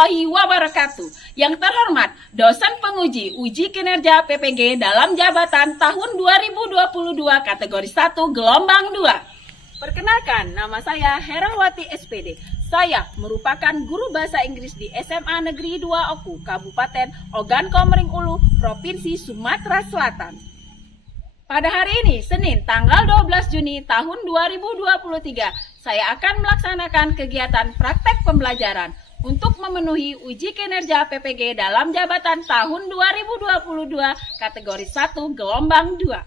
warahmatullahi wabarakatuh. Yang terhormat, dosen penguji uji kinerja PPG dalam jabatan tahun 2022 kategori 1 gelombang 2. Perkenalkan, nama saya Herawati SPD. Saya merupakan guru bahasa Inggris di SMA Negeri 2 Oku, Kabupaten Ogan Komering Ulu, Provinsi Sumatera Selatan. Pada hari ini, Senin, tanggal 12 Juni tahun 2023, saya akan melaksanakan kegiatan praktek pembelajaran untuk memenuhi uji kinerja PPG dalam jabatan tahun 2022 kategori 1 gelombang 2.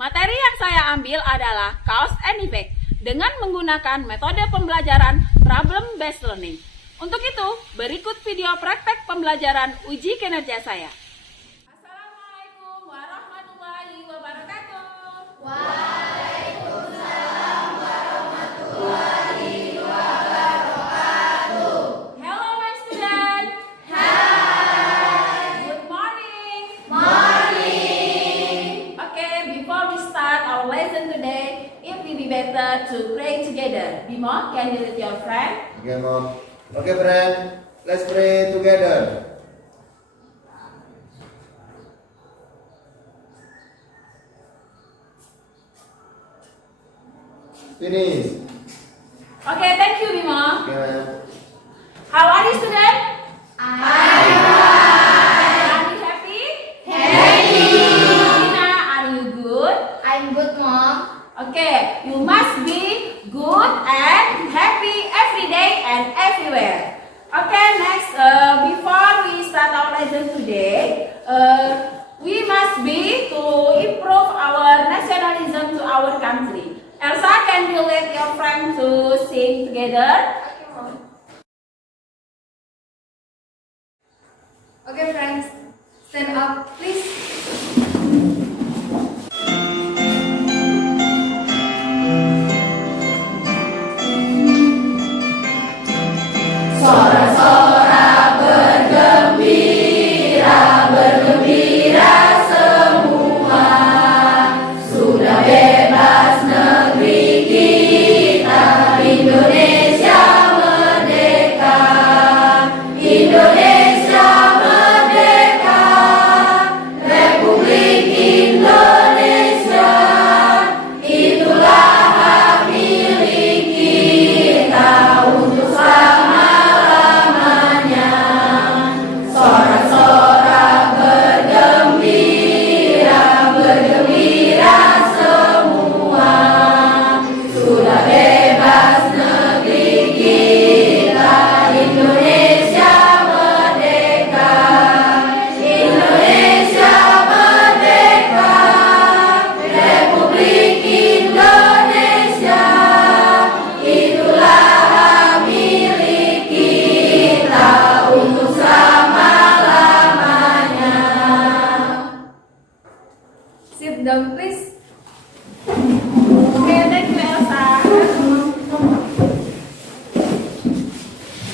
Materi yang saya ambil adalah Cause and Effect dengan menggunakan metode pembelajaran Problem Based Learning. Untuk itu, berikut video praktek pembelajaran uji kinerja saya. Assalamualaikum warahmatullahi wabarakatuh. Waalaikumsalam warahmatullahi wabarakatuh. Hello my student. Hi. Good morning. Morning. Okay, before we start our lesson today, it will be better to pray together. Bimo, can you lead your friend? Okay, Mom. Okay, friend. Let's pray together. Finish. Okay, thank you, Bimo. Okay, ma'am. How are you, student? I'm Are you happy? happy. Tina, are you good? I'm good, Mom. Okay, you must be good and happy every day and everywhere. Okay, next, before we start our lesson today, we must be to improve our nationalism to our country. Elsa, can you let your friend to sing together? Okay, Mom. Okay, friends. Stand up, please. Sorak-sorak bergembira, bergembira semua. Sudah bebas negeri kita, Indonesia merdeka. Indonesia merdeka, Republik Indonesia. Itulah hak milik kita untuk selama-lamanya. Sorak-sorak bergembira, bergembira semua. Sudah bebas negeri kita, Indonesia merdeka. Indonesia merdeka, Republik Indonesia. Itulah hak milik kita untuk selama-lamanya. Sit down, please. Okay, thank you, Elsa.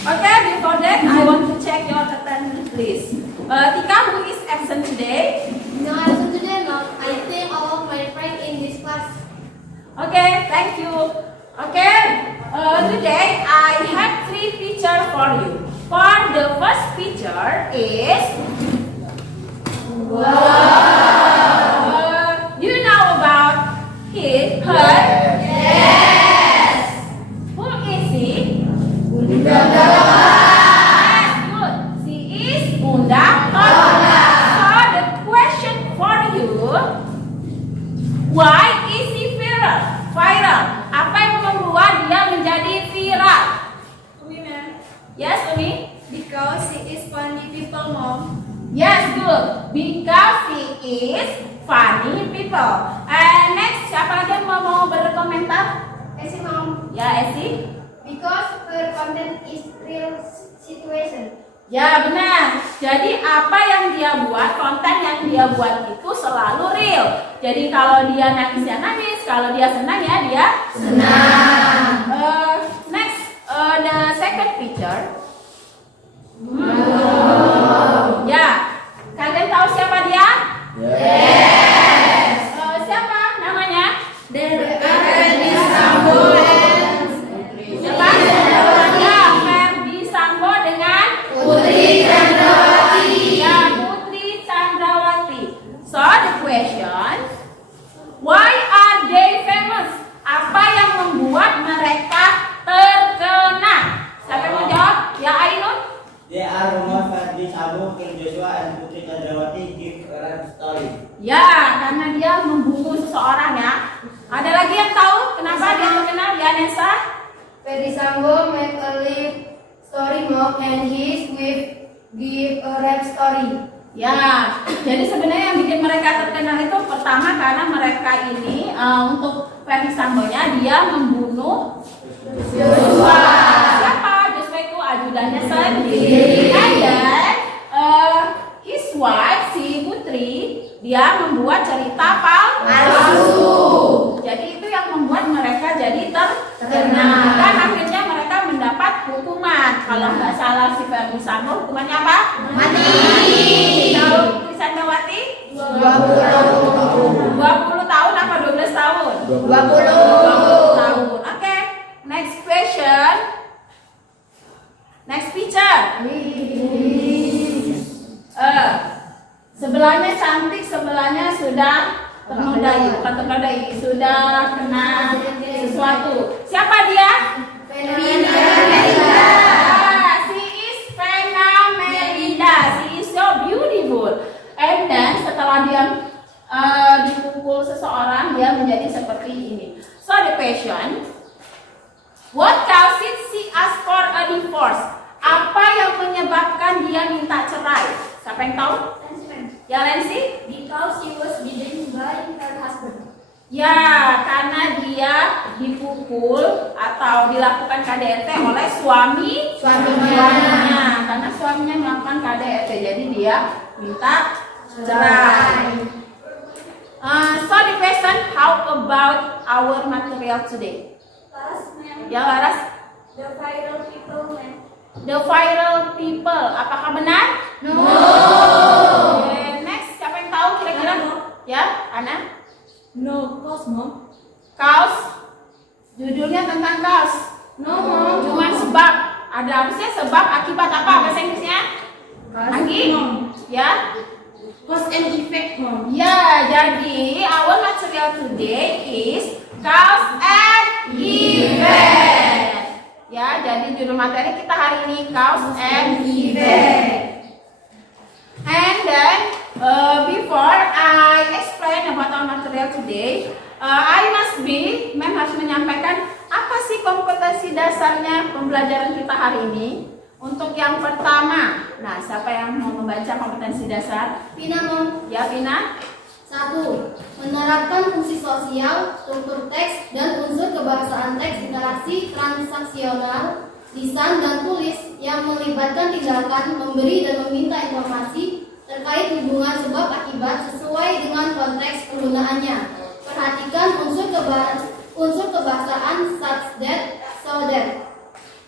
Okay, before that, I want to check your attendance, please. Tika, who is absent today? No answer today, Mom. I think all of my friends in this class. Okay, thank you. Okay, today I have 3 pictures for you. For the first picture is you know about her? Yes. Who is she? Bunda. Yes, good. She is Bunda Tola. So the question for you, why is she viral? Viral. Apa yang membuat dia menjadi viral? Yes, Umi? Because she is funny people, Mom. Yes, good. Because she is funny people. And next, siapa lagi yang mau berkomentar? Esi, Mom. Ya, Esi. Because her content is real situation. Ya, benar. Jadi apa yang dia buat, konten yang dia buat itu selalu real. Jadi kalau dia nangis ya nangis, kalau dia senang ya dia Senang. Next, the second picture. Ya, kalian tahu siapa dia? Yes. Siapa namanya? Ferdi Sambo and Siapa? Ya, Ferdi question. Why are they famous? Apa yang membuat mereka terkenal? Siapa yang mau jawab? Ya, Ainun? They are rumors that this Abu King Joshua and Putri Chandrawati give a rap story. Ya, karena dia membunuh seseorang ya. Ada lagi yang tahu kenapa dia terkenal? Ya, Nesa? Ferdy Sambo make a live story mock and his wife give a rap story. Ya, jadi sebenarnya yang bikin mereka terkenal itu pertama karena mereka ini untuk Ferdy Sambo-nya dia membunuh Joshua. Siapa? Joshua itu ajudannya sendiri. And then his wife si Putri dia membuat cerita palsu. Jadi itu yang membuat mereka jadi terkenal. Dan akhirnya mereka mendapat hukuman. Kalau nggak salah si Ferdy Sambo hukumannya apa? Mati. Kalau Putri Chandrawati 20 tahun apa 12 tahun? 20 tahun. Oke. Next question. Next picture. Sebelahnya cantik, sebelahnya sudah ternodai, bukan ternodai, sudah kena sesuatu. Siapa dia? Vena Melinda. She is Vena Melinda. She is so beautiful. And then setelah dia dipukul seseorang, dia menjadi seperti ini. So the question, what caused it she asked for a divorce? Apa yang menyebabkan dia minta cerai? Siapa yang tahu? Ya, Lensi? Because she was beaten by her husband. Ya, karena dia dipukul atau dilakukan KDRT oleh suaminya. Karena suaminya melakukan KDRT, jadi dia minta cerai. So the question, how about our material today? Ya, Laras? The viral people man. The viral people, apakah benar? No. Okay, next, siapa yang tahu kira-kira? Ya, Ana? No, Cosmo. Kaos, judulnya tentang kaos. No. Cuma sebab. Ada apa sih sebab akibat apa bahasa Inggrisnya? Anggi? Ya? Cause and effect mom. Ya, jadi our material today is cause and effect. Ya, jadi judul materi kita hari ini cause and effect. And then before I explain about our material today, Mem harus menyampaikan apa sih kompetensi dasarnya pembelajaran kita hari ini. Untuk yang pertama, nah siapa yang mau membaca kompetensi dasar? Pina mom. Ya, Pina. 1. Menerapkan fungsi sosial, struktur teks, dan unsur kebahasaan teks interaksi transaksional, lisan dan tulis yang melibatkan tindakan memberi dan meminta informasi terkait hubungan sebab akibat sesuai dengan konteks penggunaannya. Perhatikan unsur kebahasaan such that, so that.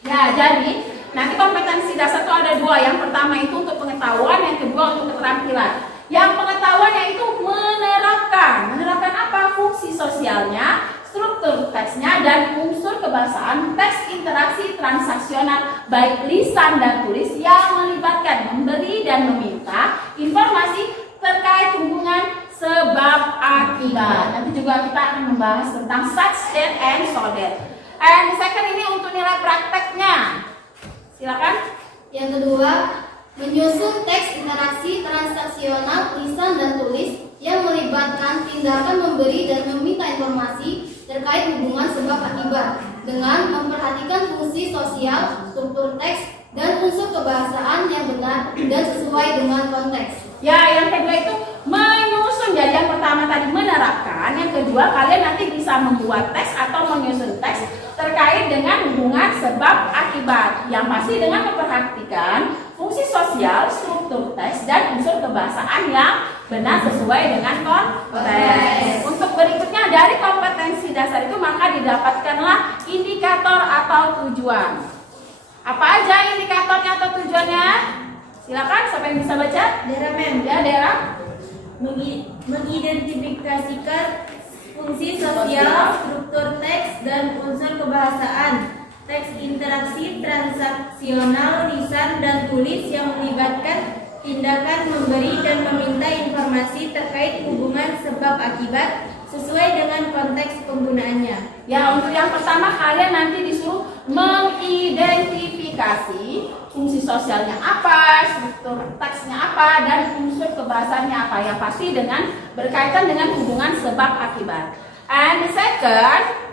Ya, jadi nanti kompetensi dasar itu ada dua. Yang pertama itu untuk pengetahuan, yang kedua untuk keterampilan. Yang pengetahuan yaitu menerapkan apa? Fungsi sosialnya, struktur teksnya, dan unsur kebahasaan teks interaksi transaksional baik lisan dan tulis yang melibatkan memberi dan meminta informasi terkait hubungan sebab akibat. Nanti juga kita akan membahas tentang such that and so that. And second ini untuk nilai prakteknya. Silakan. Yang kedua, menyusun teks interaksi transaksional lisan dan tulis yang melibatkan tindakan memberi dan meminta informasi terkait hubungan sebab akibat dengan memperhatikan fungsi sosial, struktur teks, dan unsur kebahasaan yang benar dan sesuai dengan konteks. Ya, yang kedua itu menyusun. Jadi yang pertama tadi menerapkan, yang kedua kalian nanti bisa membuat teks atau menyusun teks terkait dengan hubungan sebab akibat. Yang pasti dengan memperhatikan fungsi sosial, struktur teks, dan unsur kebahasaan yang benar sesuai dengan konteks. Untuk berikutnya dari kompetensi dasar itu maka didapatkanlah indikator atau tujuan. Apa aja indikatornya atau tujuannya? Silakan, siapa yang bisa baca? Dera mem. Ya, Dera. Mengidentifikasikan fungsi sosial, struktur teks, dan unsur kebahasaan teks interaksi transaksional lisan dan tulis yang melibatkan tindakan memberi dan meminta informasi informasi terkait hubungan sebab akibat sesuai dengan konteks penggunaannya. Ya, untuk yang pertama kalian nanti disuruh mengidentifikasi fungsi sosialnya apa, struktur teksnya apa, dan unsur kebahasaannya apa. Yang pasti dengan berkaitan dengan hubungan sebab akibat. And the second,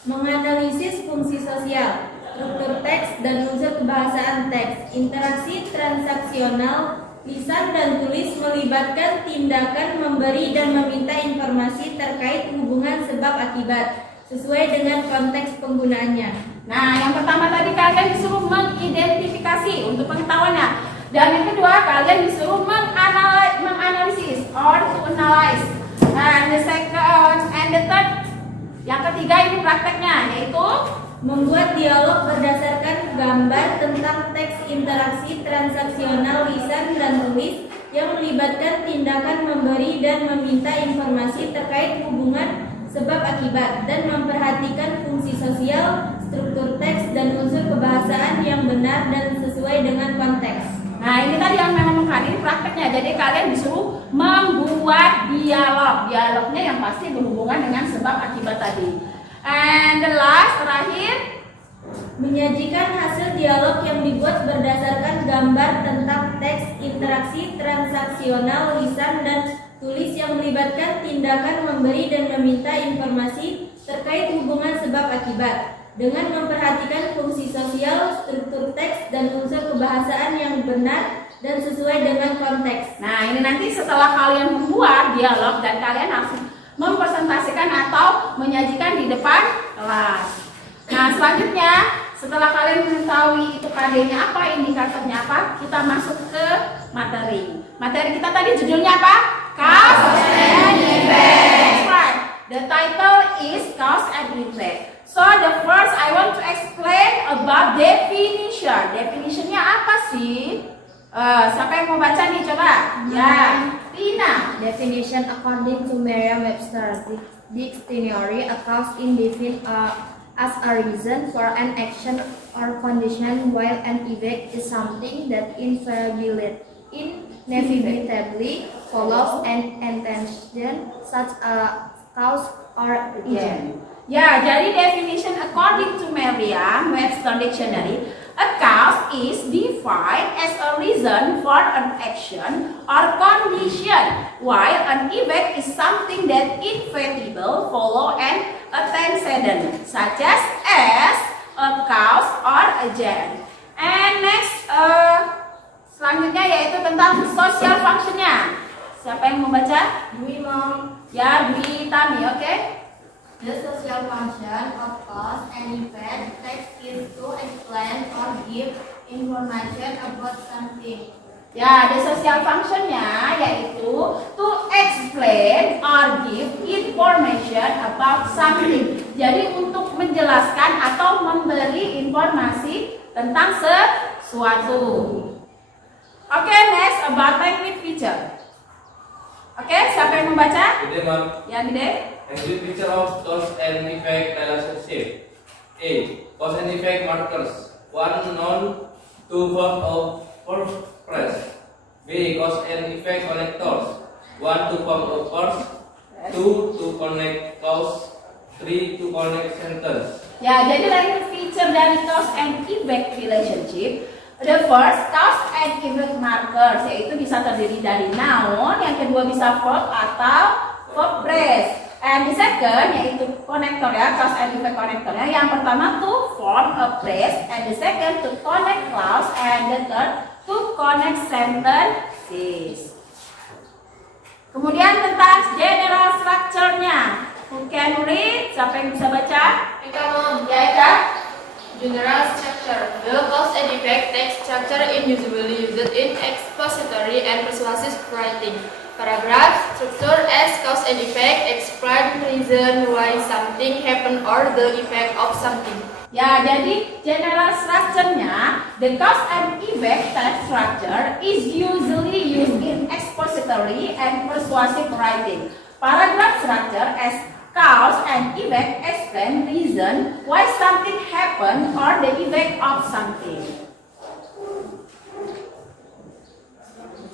Menganalisis fungsi sosial, struktur teks dan unsur kebahasaan teks, interaksi transaksional, lisan dan tulis melibatkan tindakan memberi dan meminta informasi terkait hubungan sebab akibat sesuai dengan konteks penggunaannya. nah yang pertama tadi kalian disuruh mengidentifikasi untuk pengetahuannya. Dan yang kedua kalian disuruh menganalisis or to analyze. And the second and the third, yang ketiga ini prakteknya, yaitu Membuat dialog berdasarkan gambar tentang teks interaksi transaksional lisan dan tulis yang melibatkan tindakan memberi dan meminta informasi terkait hubungan sebab akibat dan memperhatikan fungsi sosial, struktur teks dan unsur kebahasaan yang benar dan sesuai dengan konteks. Nah ini tadi yang memang menghadiri prakteknya. Jadi kalian disuruh membuat dialog. Dialognya yang pasti berhubungan dengan sebab akibat tadi. And the last, terakhir, Menyajikan hasil dialog yang dibuat berdasarkan gambar tentang teks interaksi transaksional lisan dan tulis yang melibatkan tindakan memberi dan meminta informasi terkait hubungan sebab akibat dengan memperhatikan fungsi sosial, struktur teks dan unsur kebahasaan yang benar dan sesuai dengan konteks. Nah ini nanti setelah kalian membuat dialog dan kalian harus mempresentasikan atau menyajikan di depan kelas. Nah selanjutnya setelah kalian mengetahui itu KD-nya apa, indikatornya apa, kita masuk ke materi. Materi kita tadi judulnya apa? Cause and Effect. Right. The title is Cause and Effect. So the first I want to explain about definition. Definitionnya apa sih? Siapa yang mau baca nih coba? Ya, Tina. Definition according to Merriam-Webster Dictionary, a cause is defined as a reason for an action or condition, while an effect is something that inevitably follows an intention, such a cause or agent. Ya, jadi definition according to Merriam-Webster Dictionary, a cause is defined as a reason for an action or condition, while an effect is something that inevitably follow an antecedent, such as a cause or agent. And next, selanjutnya yaitu tentang social functionnya. Siapa yang mau baca? Dwi, Mom. Ya, Dwi Tami, oke? The social function of cause and effect text is to explain or give information about something. Ya, the social functionnya yaitu to explain or give information about something. Jadi untuk menjelaskan atau memberi informasi tentang sesuatu. Oke, next about language feature. Oke, siapa yang membaca? Gede, Mam. Ya, Gede. Language feature of cause and effect relationship. A. Cause and effect markers. One noun, two verb of phrase. B. Cause and effect connectors. One to form of verb. Two to connect clause. Three to connect sentence. Ya, jadi language feature dari cause and effect relationship. The first, cause and effect markers, yaitu bisa terdiri dari noun, yang kedua bisa verb atau verb phrase. And the second, yaitu konektor ya, cause and effect konektornya. Yang pertama to form a phrase, and the second to connect clause, and the third to connect sentences. Kemudian tentang general structure-nya. Who can read? Siapa yang bisa baca? Eka, Mom. Ya, Eka. General structure. The cause and effect text structure is usually used in expository and persuasive writing. Paragraph structure as cause and effect explain reason why something happen or the effect of something. Ya, jadi general structure-nya, the cause and effect text structure is usually used in expository and persuasive writing. Paragraph structure as cause and effect explain reason why something happen or the effect of something.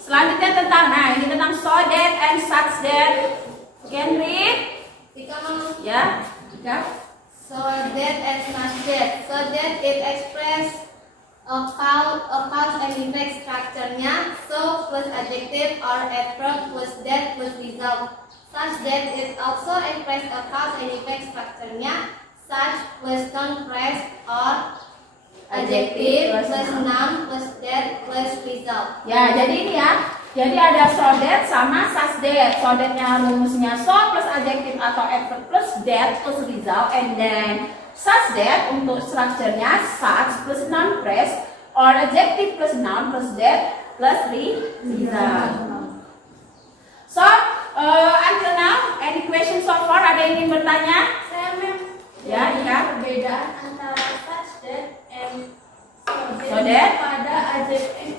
Selanjutnya tentang, ini tentang so can read. Tika Mama. Ya, Tika. So that and such that. So that it express a cause and effect structure-nya. So plus adjective or adverb plus that plus result. Such that it also express a cause and effect structure-nya. Such plus noun phrase or adjective plus noun plus that plus result. Ya, jadi ini ya. Jadi ada so that sama such that. So that-nya rumusnya so plus adjective atau adverb plus that plus result, and then such that untuk strukturnya such plus noun phrase or adjective plus noun plus that plus result. So until now, any question so far? Ada yang ingin bertanya? Saya Ya, Ika. perbedaan antara such that and So that? pada adjektif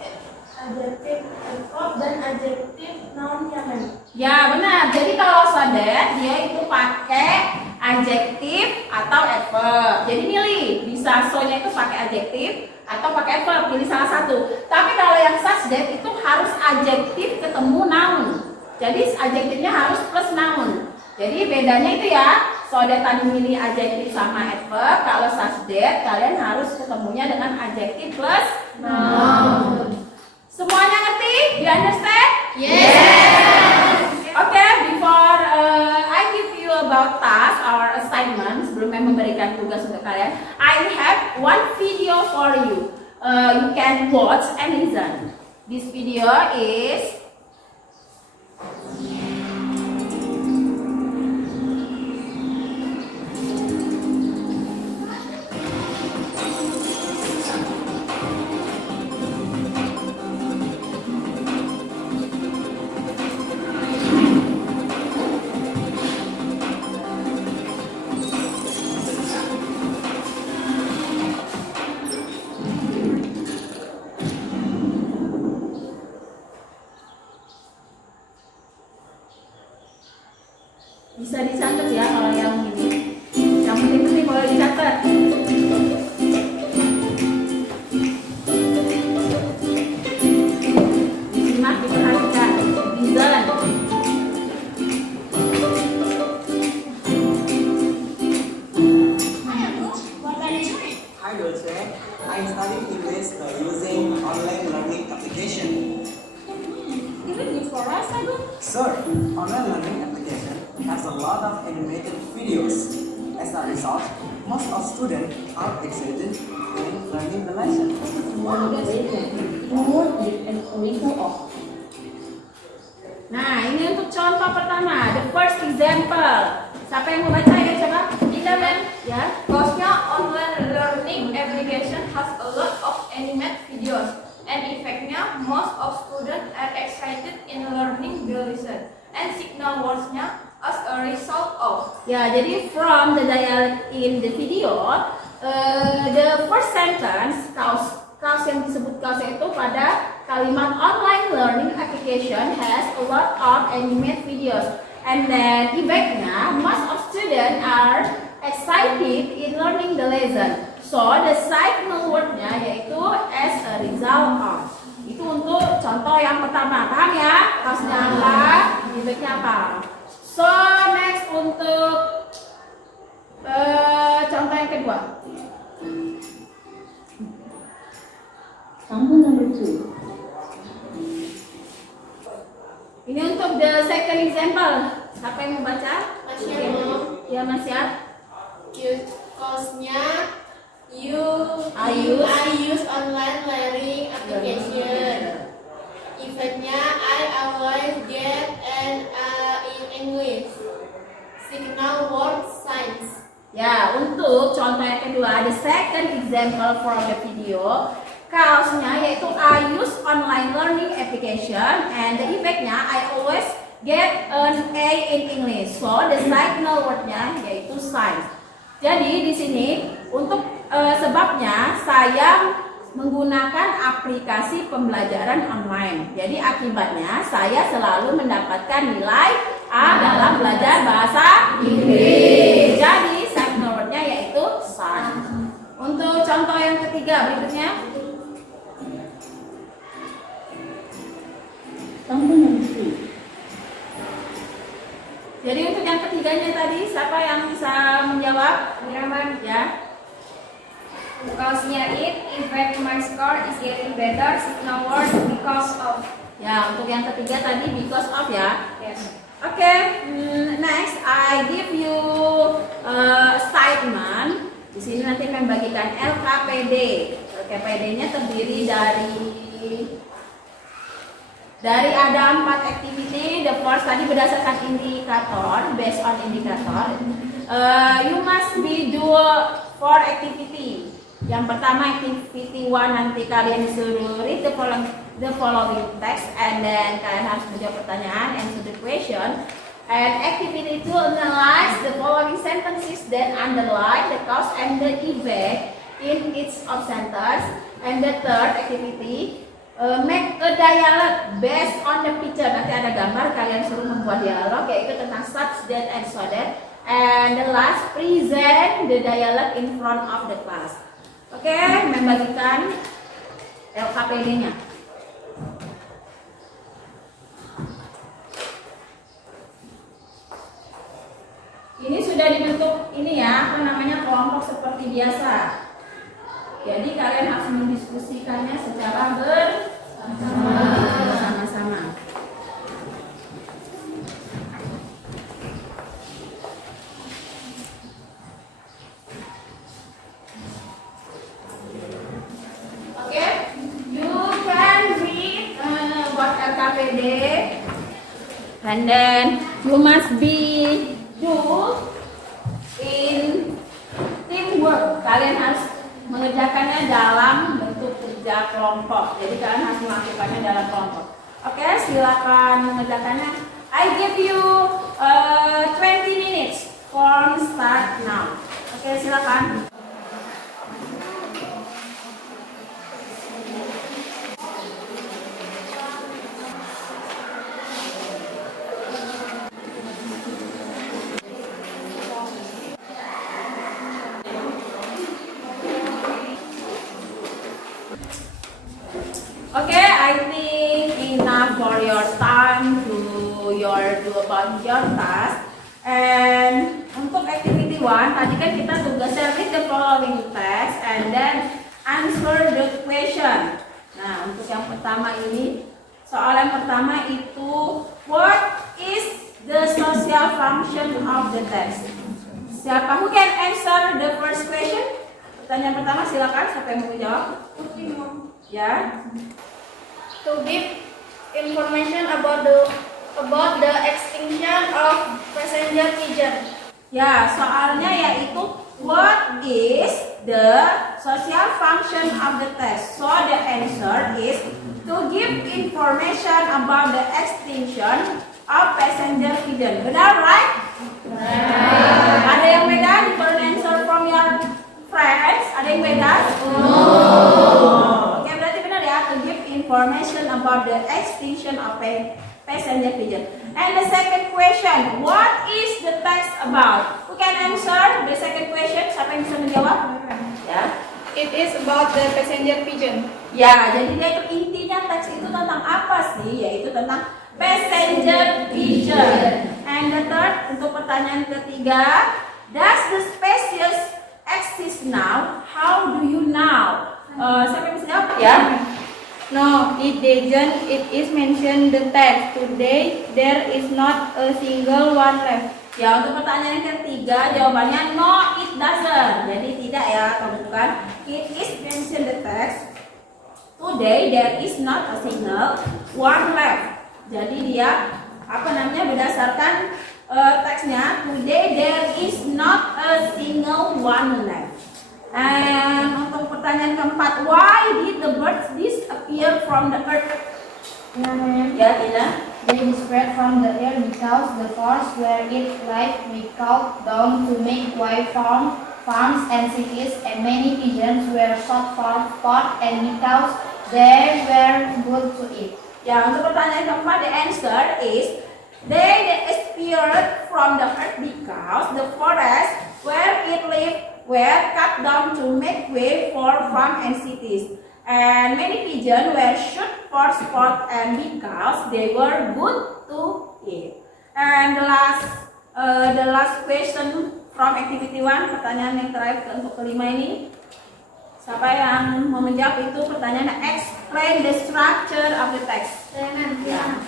adverb dan adjektif noun yang lain. Ya benar. Jadi kalau so that dia itu pakai adjektif atau adverb. Jadi milih, bisa so-nya itu pakai adjektif atau pakai adverb, pilih salah satu. Tapi kalau yang such that itu harus adjektif ketemu noun. Jadi adjektifnya harus plus noun. Jadi bedanya itu ya. So that tadi milih adjektif sama adverb. Kalau such that kalian harus ketemunya dengan adjektif plus noun. Semuanya ngerti? You understand? Yes. Okay, before I give you about task or assignment, sebelum saya memberikan tugas untuk kalian, I have one video for you. You can watch and listen. This video is bisa dicatat ya kalau yang ini. Yang penting-penting boleh dicatat. Disimak, diperhatikan. Listen. Hi Dolce, I study English by using online learning application. Sir, online learning application has a lot of animated videos. As a result, most of students are excited in learning the lesson. Nah, ini untuk contoh pertama, the first example. Siapa yang mau baca ya, coba? Ya. Course-nya online learning application has a lot of animated videos, and effect-nya most of students are excited in learning the lesson, and signal words-nya as a result of. Ya, jadi from the dialect in the video, the first sentence, kaos yang disebut kaos itu pada kalimat online learning application has a lot of animated videos, and then effect-nya most of students are excited in learning the lesson. So the signal word-nya yaitu as a result of. Itu untuk contoh yang pertama, paham ya? Kaosnya apa? Effect-nya apa? So next untuk contoh yang kedua. Example number 2. Ini untuk the second example. Siapa yang mau baca? Mas Syar, Mama. Ya, Mas Syar. Course-nya I use online learning application. Event-nya I always get an in English. Signal word science. Ya, untuk contoh yang kedua, the second example from the video, kaosnya yaitu I use online learning application, and the effect-nya I always get an A in English. So the signal word-nya yaitu science. Jadi di sini untuk sebabnya saya menggunakan aplikasi pembelajaran online. Jadi akibatnya saya selalu mendapatkan nilai A dalam belajar bahasa Inggris. Jadi signal word-nya yaitu science. Untuk contoh yang ketiga berikutnya. Jadi untuk yang ketiganya tadi, siapa yang bisa menjawab? Rahman. Ya. Because-nya effect my score is getting better 6 hours because of. Ya, untuk yang ketiga tadi because of ya. Yes. Oke, next I give you assignment. Di sini nanti akan bagikan LKPD. LKPD-nya terdiri dari ada 4 activity. The first tadi berdasarkan indikator, based on indikator. You must be do 4 activity. Yang pertama activity 1 nanti kalian disuruh read the following text and then kalian harus menjawab pertanyaan, answer the question. And activity 2 analyze the following sentences that underline the cause and the effect in each of sentence. And the third activity make a dialogue based on the picture. Nanti ada gambar, kalian suruh membuat dialog yaitu tentang such that and so that. And the last present the dialogue in front of the class. Oke, membagikan LKPD-nya. Ini sudah dibentuk ini ya, apa namanya, kelompok seperti biasa. Jadi kalian harus mendiskusikannya secara bersama-sama. Oke, you can read what LKPD, and then you must be do in teamwork. Kalian harus mengerjakannya dalam bentuk kerja kelompok. Jadi kalian harus melakukannya dalam kelompok. Oke, silakan mengerjakannya. I give you 20 minutes from start now. Oke, silakan. Okay, I think enough for your time to do about your task. And untuk activity 1 tadi kan kita tugasnya read the following text and then answer the question. Nah, untuk yang pertama ini, soal yang pertama itu what is the social function of the text? Siapa who can answer the first question? Pertanyaan pertama, silakan, siapa yang mau jawab? Ya. To give information about the extinction of passenger pigeon. Ya, soalnya yaitu what is the social function of the text. So the answer is to give information about the extinction of passenger pigeon. Benar, right? Ada yang beda? Different answer from your friends? Ada yang beda? No. Oke, berarti benar ya. To give information about the extinction of passenger pigeon. And the second question, what is the text about? Who can answer the second question? Siapa yang bisa menjawab? Ya. It is about the passenger pigeon. Ya, jadi dia itu intinya teks itu tentang apa sih? Yaitu tentang passenger pigeon. And the third, untuk pertanyaan ketiga, does the species exist now? How do you know? Siapa yang bisa jawab? Ya. No, it doesn't. It is mentioned the text. Today there is not a single one left. Ya, untuk pertanyaan yang ketiga jawabannya no, it doesn't. Jadi tidak ya, atau bukan. It is mentioned the text. Today there is not a single one left. Jadi dia berdasarkan teksnya. Today there is not a single one left. And untuk pertanyaan keempat, why did the birds disappear from the earth? Ya, tidak. They spread from the air because the forest where it lived we cut down to make way farms and cities, and many pigeons were shot for sport and because they were good to eat. Ya, untuk pertanyaan keempat, the answer is they disappeared from the earth because the forest where it lived were cut down to make way for farms and cities. And many pigeons were shot for sport and because they were good to eat. And the last The last question from activity 1, pertanyaan yang terakhir untuk kelima ini. Siapa yang mau menjawab itu pertanyaannya explain the structure of the text. Ya.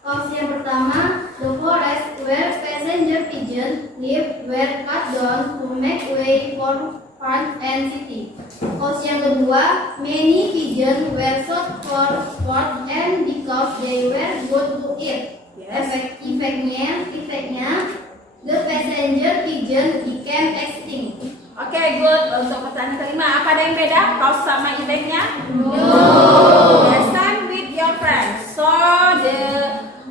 Kaus yang pertama, the forest where passenger pigeons live were cut down to make way for farm and city. Kaus yang kedua, many pigeons were shot for sport and because they were good to eat. Efeknya, the passenger pigeon became extinct. Oke, good. Untuk pertanyaan kelima, apa ada yang beda? Kaus sama efeknya? No. Listen with your friends. So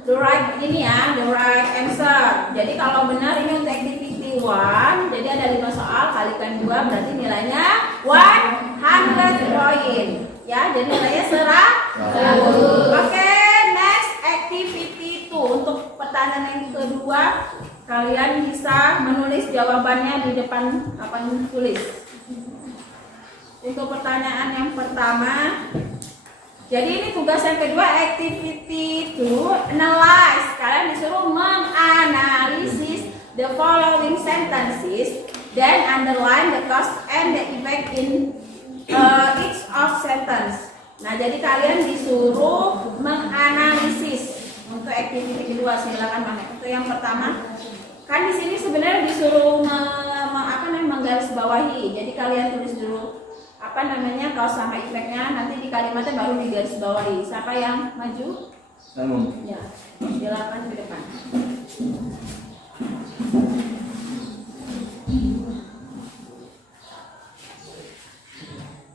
the right ini ya, the right answer. Jadi kalau benar ini untuk activity 1, jadi ada 5 soal kalikan 2 berarti nilainya 100 poin. Ya, jadi nilainya 100. Oke, next activity 2. Untuk pertanyaan yang kedua, kalian bisa menulis jawabannya di depan papan tulis. Untuk pertanyaan yang pertama, jadi ini tugas yang kedua, activity 2, analyze. Kalian disuruh menganalisis the following sentences, then underline the cause and the effect in each of sentence. Nah, jadi kalian disuruh menganalisis untuk activity kedua. Silakan Mama. Untuk yang pertama, kan di sini sebenarnya disuruh menggarisbawahi. Jadi kalian tulis dulu kaus sama efeknya, nanti di kalimatnya baru digarisbawahi. Siapa yang maju? Kamu. Ya, silakan ke depan.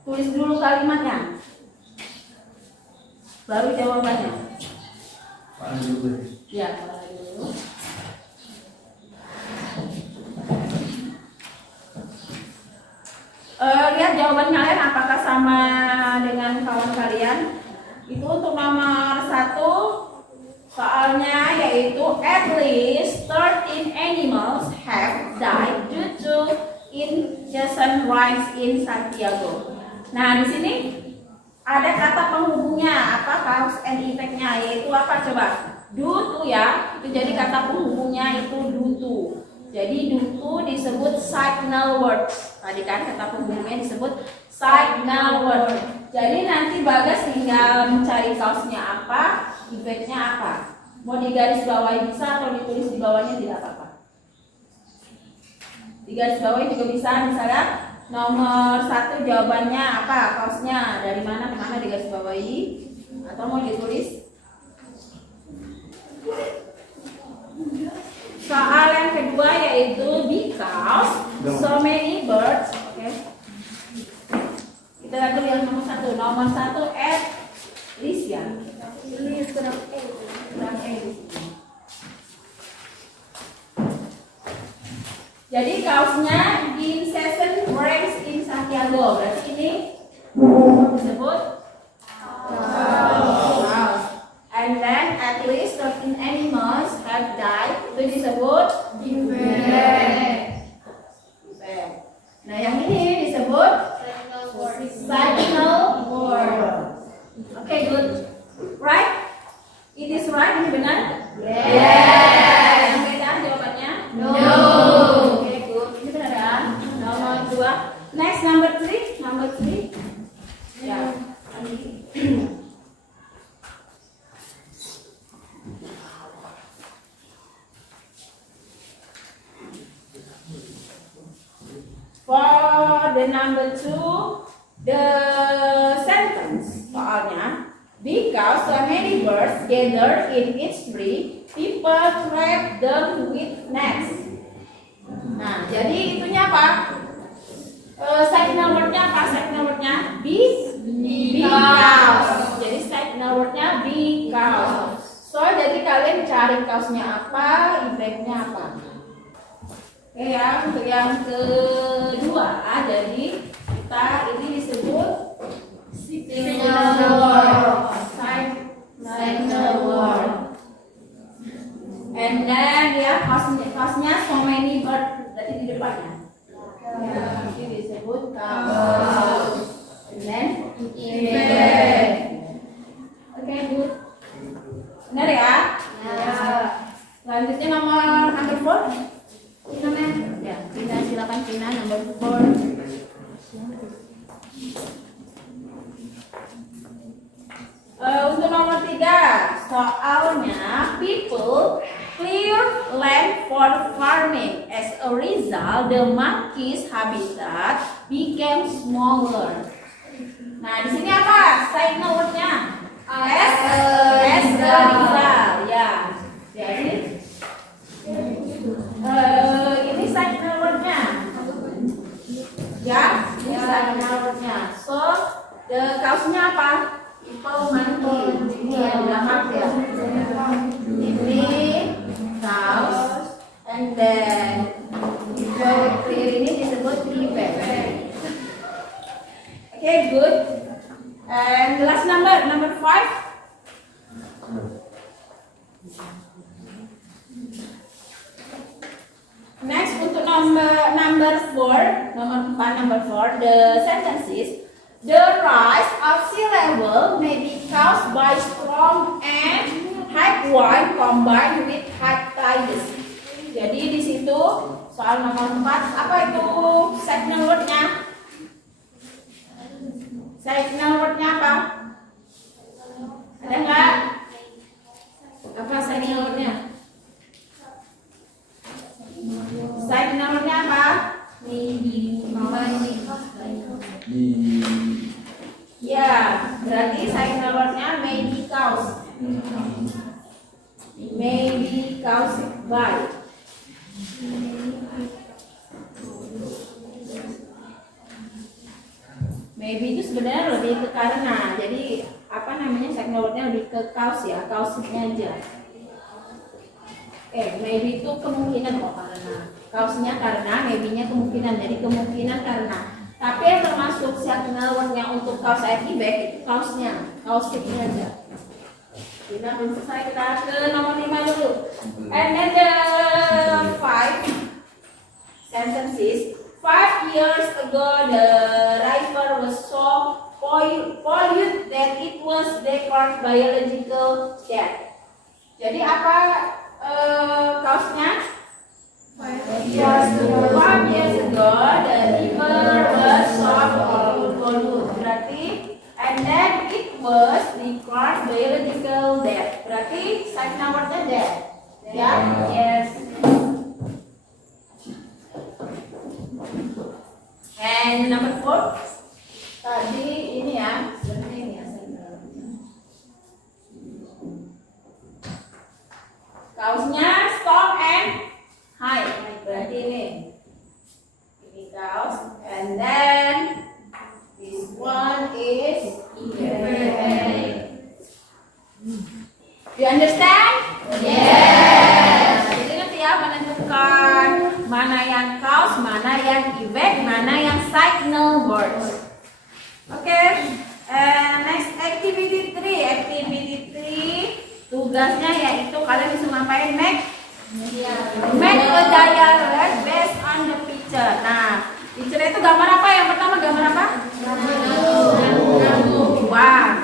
Tulis dulu kalimatnya, baru jawabannya. Ya, dulu. Lihat jawaban kalian apakah sama dengan kawan kalian. Itu untuk nomor 1 soalnya yaitu at least 13 animals have died due to injection rains in Santiago. Nah, di sini ada kata penghubungnya, apa cause and effect-nya, yaitu apa coba? Due to ya, itu jadi kata penghubungnya itu due to. Jadi due to disebut signal words. Tadi kan kata penghubungnya disebut signal word. Jadi nanti Bagas tinggal mencari kausnya apa, efeknya apa. Mau digarisbawahi bisa atau ditulis di bawahnya tidak apa-apa. Digarisbawahi juga bisa, misalnya nomor 1 jawabannya apa, kausnya dari mana ke mana digarisbawahi, atau mau ditulis. Soal yang kedua yaitu because so many birds. Oke. Kita lihat dulu yang nomor 1. Nomor 1 at least ya. Ini kurang E di sini. Jadi kausnya incessant rains in Santiago. Berarti ini disebut kaus. And then at least 13 animals have died. Itu disebut event. Nah, yang ini disebut signal word. Okay, good. Right? It is right. Ini benar? Yes. Yang beda jawabannya? No. Okay, good. Ini benar ya? Nomor 2. Next, number 3. Number 3. Ya. For the number 2, the sentence soalnya because so many birds gather in each tree, people trap them with nets. Nah, jadi itunya apa? Signal wordnya apa? Signal wordnya because. Jadi signal wordnya because. So jadi kalian cari kausnya apa, efeknya apa. Oke ya, untuk yang kedua, jadi kita ini disebut signal word. Signal word. And then ya kausnya so many bird, berarti di depannya. Ya, ini disebut kaus. And then event. Oke, good. Benar ya? Ya. Selanjutnya nomor 4. Untuk nomor 3, soalnya people clear land for farming. As a result, the monkey's habitat became smaller. Nah, di sini apa? Signal wordnya? As a result. Ya. Jadi ini signal wordnya. Ya, ini signal wordnya. So, the cause-nya apa? People monkey. Ini yang belakang ya. Ini cause, and then the clear ini disebut event. Okay, good. And the last number 5. Next untuk number 4, number 4, the sentences. The rise of sea level may be caused by strong and high wind combined with high tides. Jadi di situ soal nomor 4, apa itu signal wordnya? Signal wordnya apa? Ada nggak? Apa signal wordnya? Signal wordnya apa? Ya, berarti signal wordnya may be caused. May be caused by. Maybe itu sebenarnya lebih ke karena. Jadi apa namanya signal wordnya lebih ke cause ya, cause-nya aja. Maybe itu kemungkinan kok karena. Cause-nya karena, maybe-nya kemungkinan. Jadi kemungkinan karena. Tapi yang termasuk signal wordnya untuk cause and effect itu cause-nya, cause-nya aja. Kita belum selesai, kita ke nomor 5 dulu. And then the 5 sentences. 5 years ago, the river was so polluted that it was declared biological death. Jadi apa cause-nya? 5 years ago, the river was so polluted. Berarti, and then it was declared biological death. Berarti signal wordnya death. Ya, yes. And number 4, tadi ini ya, sebenarnya ini ya signal wordnya. Cause-nya strong and high. Berarti ini cause, and then this one is event. You understand? Yes. Jadi nanti ya menentukan mana yang cause, mana yang event, mana yang signal words. Okay. Next activity 3. Activity 3 tugasnya yaitu kalian bisa ngapain? Make a diagram based on the picture. Nah, picture itu gambar apa? Yang pertama gambar apa? Wah,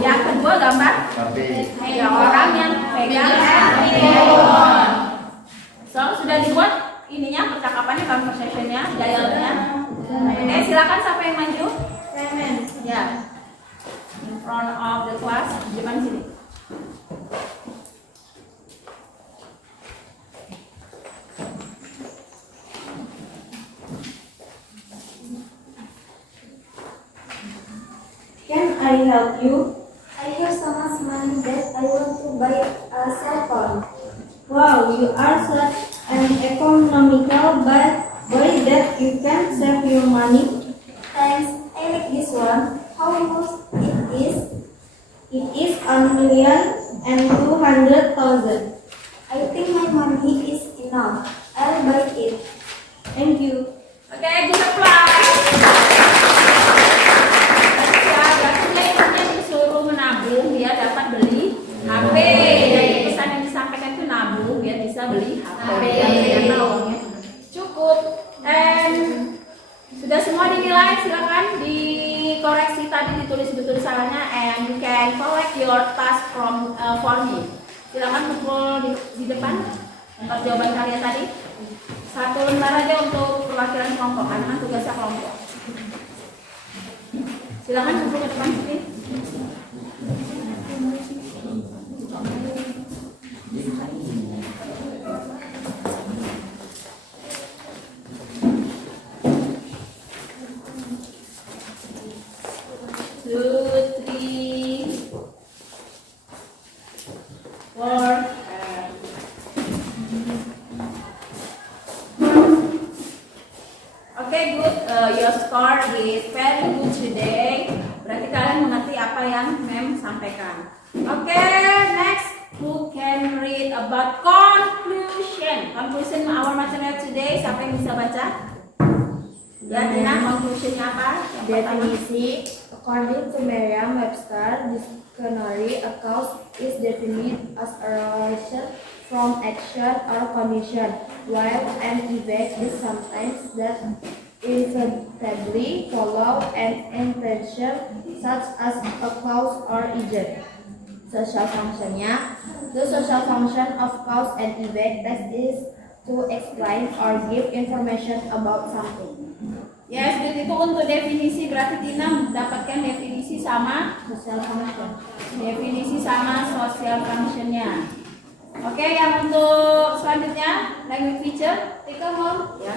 yang kedua gambar orang yang pegang handphone. So, sudah dibuat ininya, percakapannya, conversationnya, dialognya. Silakan siapa yang maju? Ya, in front of the class, di depan sini. Can I help you? I have so much money that I want to buy a cell phone. Wow, you are such an economical boy that you can save your money. Thanks, I like this one. How much it is? It is 1,200,000. I think my money is enough. I'll buy it. Thank you. Oke, good applause. Ya, berarti ibunya disuruh menabung biar dapat beli HP. Jadi pesan yang disampaikan itu nabung biar bisa beli HP. Ternyata uangnya cukup. And sudah semua dinilai, silakan dikoreksi tadi, ditulis betul salahnya, and you can collect your task from for me. Silakan kumpul di depan tempat jawaban kalian tadi. Satu lembar aja untuk perwakilan kelompok, karena tugasnya kelompok. Silakan duduk ke depan sini. Two, three, four. Okay, good. Your score is very good today. Berarti kalian mengerti apa yang Mem sampaikan. Okay, next, who can read about conclusion? Conclusion our material today. Siapa yang bisa baca? Ya, Tina, conclusionnya apa? Yang pertama. Definisi. According to Merriam-Webster Dictionary, a cause is defined as a relation from action or condition, while an event is sometimes that inevitably follow an intention, such as a cause or agent. Social functionnya, the social function of cause and event that is to explain or give information about something. Yes, good. Itu untuk definisi, berarti Tina mendapatkan definisi sama Social function. definisi sama social functionnya. Oke, yang untuk selanjutnya language feature, take a home. Ya.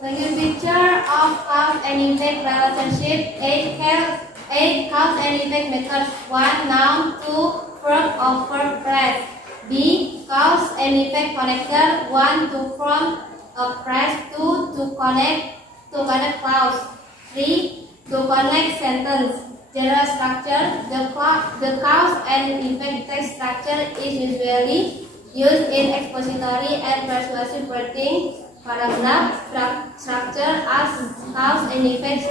Language feature of cause and effect relationship. A cause and effect methods. 1. Noun. 2. Verb or verb phrase. B. Cause and effect connector. 1. To form a phrase. 2. To connect clause. 3. To connect sentence. General structure. The cause and effect text structure is usually used in expository and persuasive wording. Paragraph structure as cause and effect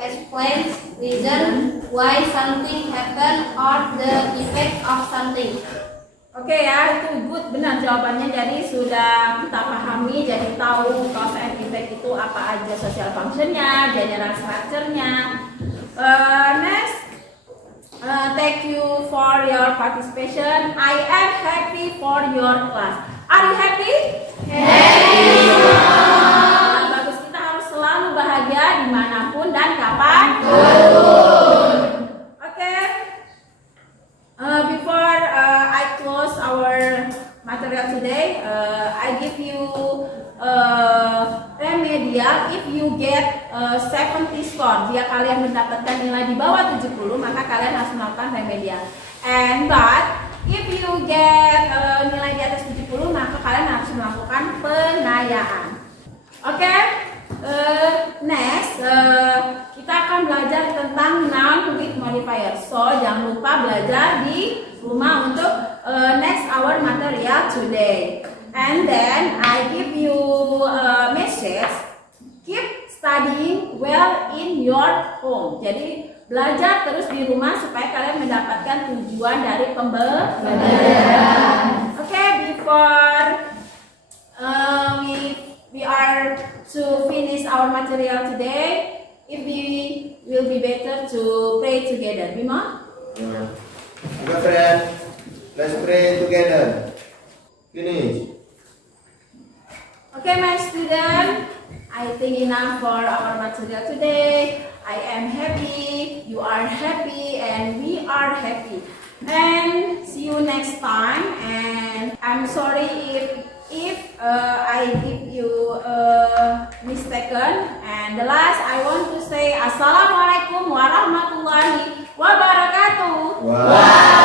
explains reason why something happened or the effect of something. Oke ya, itu good, benar jawabannya. Jadi sudah kita pahami, jadi tahu cause and effect itu apa aja, social functionnya, general structure-nya. Next, thank you for your participation. I am happy for your class. Are you happy? Happy. Bagus, kita harus selalu bahagia dimanapun dan kapan. Before I close our material today, I give you remedial. If you get 70 score, jika kalian mendapatkan nilai di bawah 70, maka kalian harus melakukan remedial. But if you get nilai di atas 70, maka kalian harus melakukan penayaan. Oke? Next, kita akan belajar tentang noun with modifier. So, jangan lupa belajar di rumah untuk next our material today. And then I give you a message. Keep studying well in your home. Jadi belajar terus di rumah supaya kalian mendapatkan tujuan dari pembelajaran. Okay, before we are to finish our material today, if we will be better to pray together. Bima? Okay, friend. Let's pray together. Finish. Okay, my student, I think enough for our material today. I am happy, you are happy, and we are happy. And see you next time. And I'm sorry if I give you mistaken. And the last, I want to say Assalamualaikum warahmatullahi wabarakatuh. Wow.